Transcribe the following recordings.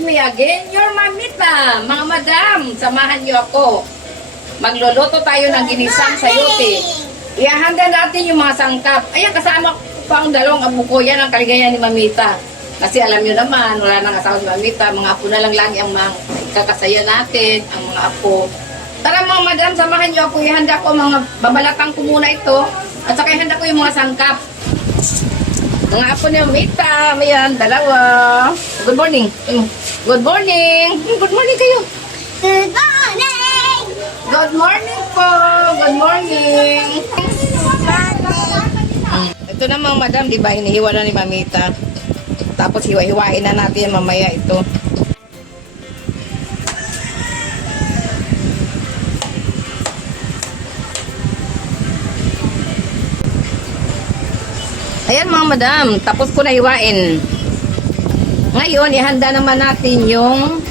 me again, your mamita. Mga madam, samahan niyo ako. Magluluto tayo ng ginisang sayote. Ihahanda natin yung mga sangkap. Ayan, kasama pa ang dalawang apo ko. Yan ang kaligayan ni mamita. Kasi alam niyo naman, wala nang asawa si mamita. Mga apo na lang lagi ang mga kakasaya natin, ang mga apo. Tara mga madam, samahan niyo ako. Ihanda ko mga babalatan ko muna ito. At saka ihanda ko yung mga sangkap. Mga apo ni mamita. Ayan, dalawa. Good morning. Good morning. Good morning kayo. Good morning! Good morning po. Good morning. Ito na mga madam, di ba? Hinihiwa na ni mamita. Tapos hiwa-hiwain na natin mamaya ito. Ayan mga madam, tapos ko na hiwain. Ngayon, ihanda naman natin yung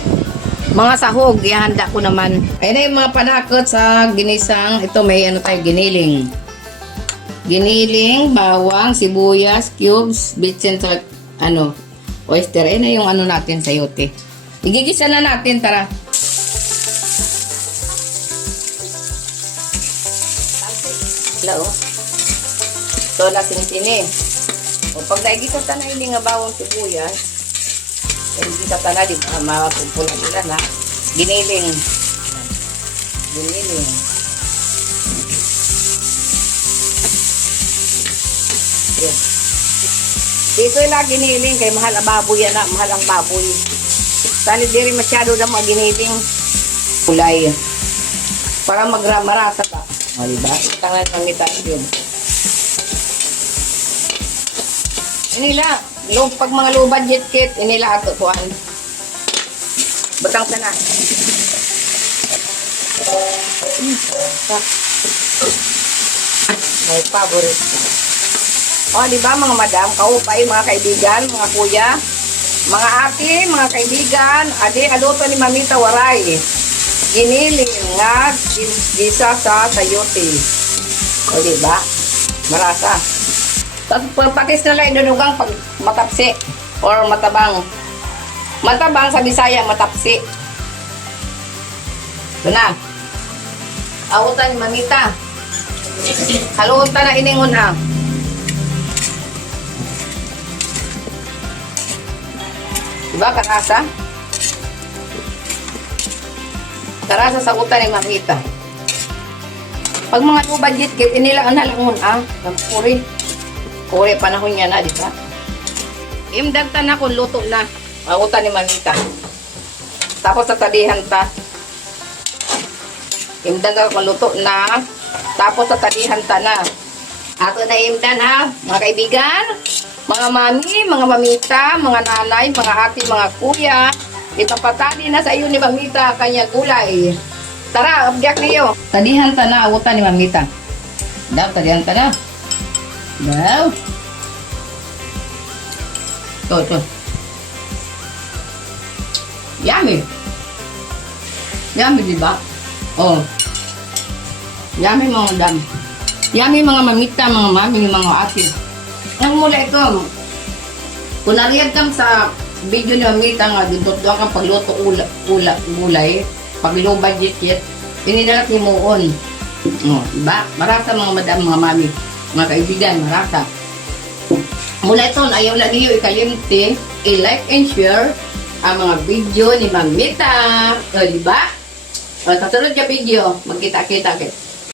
mga sahog. Ihanda ko naman. Ayan na yung mga panakot sa ginisang. Ito may ano tayo, giniling. Giniling, bawang, sibuyas, cubes, bitsin sa oyster. Ayan na yung ano natin, sayote. Igigisa na natin, tara. Hello. Ito na sini. O pag naigisa na hindi nga bawang sibuyas, igisa na di ba mapupulan nila na giniling. Giniling. Yan. Dito lang giniling kay mahal ang baboy yan na, mahal ang baboy. Sali diri masyado na mga giniling. Kulay. Para marasa ba? O diba? Tangan ng mitan yun. Inila, pag mga low budget kit, inila ato tuan. Batang sana. My favorite. O, di ba mga madam, kaupay, mga kaibigan, mga kuya, mga ate, mga kaibigan, ade, aluto ni mamita waray. Giniling nga, gisa sa sayote. O, di ba? Marasa. Tapos pagpatis na lang inunugang pag matapsi or matabang. Matabang sa Bisaya, matapsi. Ito na. Awutan ni mamita. Halutan na iningon ha. Diba karasa? Karasa sa utan ni mamita. Pag mga budget kit, inilaan na lang ha. Puri. Kore panahon niya na, di ba? Imdagtan na kung luto na. Mautan ni mamita. Tapos tatadihan ta. Imdagtan kung luto na. Tapos tatadihan ta na. Ato na imdan ha, mga kaibigan, mga mami, mga mamita, mga nanay, mga ate, mga kuya. Ipapatali na sa iyo ni mamita kanya gulay. Tara, abdiak niyo. Tadihan ta na, awutan ni mamita. Tadihan ta na. Wow. Ito. Yummy. Yummy, diba? Oh. Yummy mga dam. Yummy mga mamita, mga mami, mga ate. Ang mula ito, kung nariyad kang sa video ni mamita nga, dito kang pagluto gulay, pag low budget yet, tinidalat ni Moon. Oh, diba? Marasa mga madam, mga mami. Mga kaibigan, marasa. Mula ito, ayaw lang niyo ikalimti, i-like and share ang mga video ni Mamita. O, diba? O, sa sunod ka video, magkita-kita.